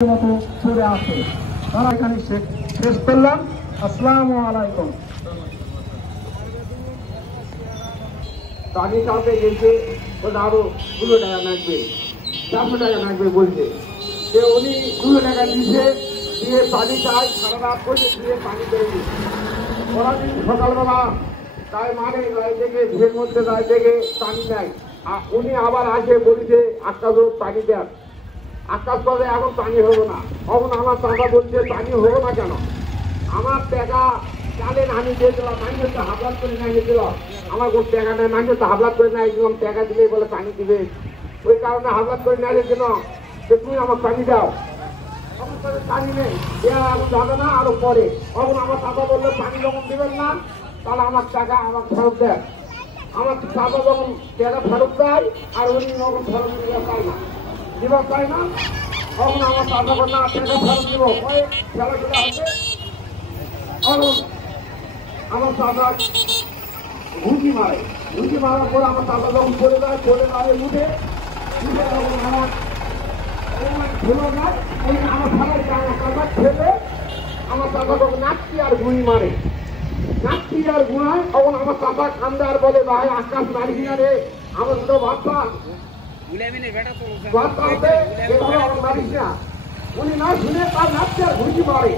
মতো পড়ে আছে তারা এখানে শেষ করলাম। আসসালামু আলাইকুম। পানি কাউকে গেছে ওটা আরো 2 টাকা লাগবে, 400 টাকা লাগবে বলছে। যে উনি 2 টাকা দিচ্ছে, দিয়ে পানি চাই, সারা রাত করে দিয়ে পানি দেয়নি। ওরা দিন সকালবেলা তাই মানে গায়ে থেকে ভিড়ের মধ্যে গায়ে থেকে পানি নেয়, আর উনি আবার আসে বলিছে আকাশ পানি দেন। আকাশ করে এখন পানি হবো না। তখন আমার টাকা বলছে পানি হবো না কেন? আমার টাকা জানেন আমি দিয়ে দিলাম, আমি তো হাবলাত করে নিয়ে দিলাম। আমার কোনো টাকা নেই, আমি তো হাবলাত করে নিয়ে দিলাম, টাকা দিলেই বলে পানি দিবে। ওই কারণে হাবলাত করে নিয়ে দিল যে তুমি আমার পানি দাও। তখন তাদের পানি নেই, এখন যাবে না, আরো পরে। তখন আমার টাকা বললে পানি যখন দেবেন না তাহলে আমার টাকা আমার ফেরত দেয়। আমার টাকা যখন টাকা ফেরত দেয় আর উনি যখন ফেরত দিতে পায় না, দিবা পায় না, তখন আমার টাকা বল না টাকা ফেরত দিব। ওই খেলাধুলা হচ্ছে আমার চাচা ঘুষি মারে, ঘুষি মারার পরে আমার চাচা যখন চলে যায় উঠে যখন আমার ছিল না, আমার সবাই চাচা ছেলে আমার চাচা যখন নাচছি আর গুঁড়ি মারে, নাচছি আর গুঁড়ায়, তখন আমার চাচা কান্দে আর বলে ভাই আকাশ মারি কিনা রে, আমার তো বাচ্চা বাচ্চা হবে এভাবে আমার মারিস না। উনি না শুনে তার নাচছে আর ঘুষি মারে।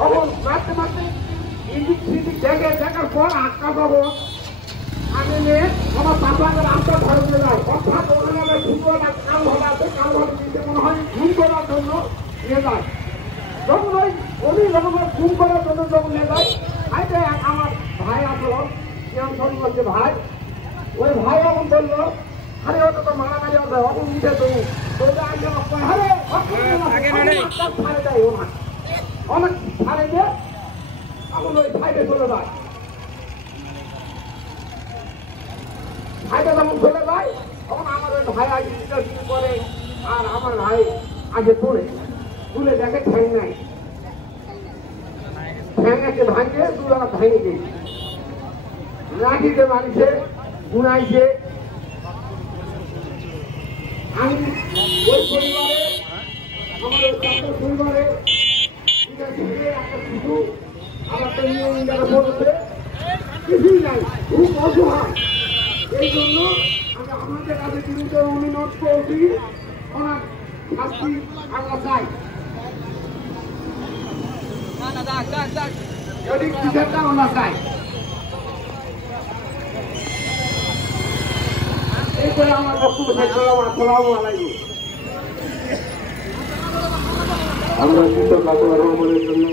তখন নাচতে নাচতে ইন্দিক সিন্দিক দেখার পর আটকা পাবো আমি নিয়ে আমার চাচাকে রাস্তা ধরে নিয়ে যায়। অর্থাৎ ওখানে ঢুকবো না, কাল ভালো আছে, কাল ভালো দিতে মনে হয় ঘুম করার জন্য নিয়ে যায়। যখন ওই উনি যখন ঘুম করার জন্য যখন নিয়ে যায়, হাইতে আমার ভাই আসলো, কেমন ফোন করছে ভাই, ওই ভাই এখন বললো আরে ওটা তো মারামারি হবে, অখন উঠে তো ছাড়ে দেয় ওনার অনেক ছাড়ে দিয়ে তখন ওই ভাইকে চলে যায়। ভাইটা যখন চলে যায় তখন আমার ওই ভাই আগে করে, আর আমার ভাই আগে তুলে দেখে ঠ্যাং নাই, ঠ্যাং আছে ভাঙছে, 2 টাকা ভেঙে গেছে, লাঠিতে মারিছে, গুনাইছে। আমি ওই পরিবারে আমার ওই চারটা পরিবারে একটা শিশু আমার ইন্ডিয়াকে বলছে কিছুই নাই, খুব অসহায়। এই জন্য আমি আমাদের কাছে বিরুদ্ধে অনুরোধ করছি, ওনার শাস্তি আমরা চাই। যদি কিসেরটা ওনার চাই, এই করে আমার বক্তব্য শেষ করলাম। আসসালামু আলাইকুম। আমরা কৃষক জন্য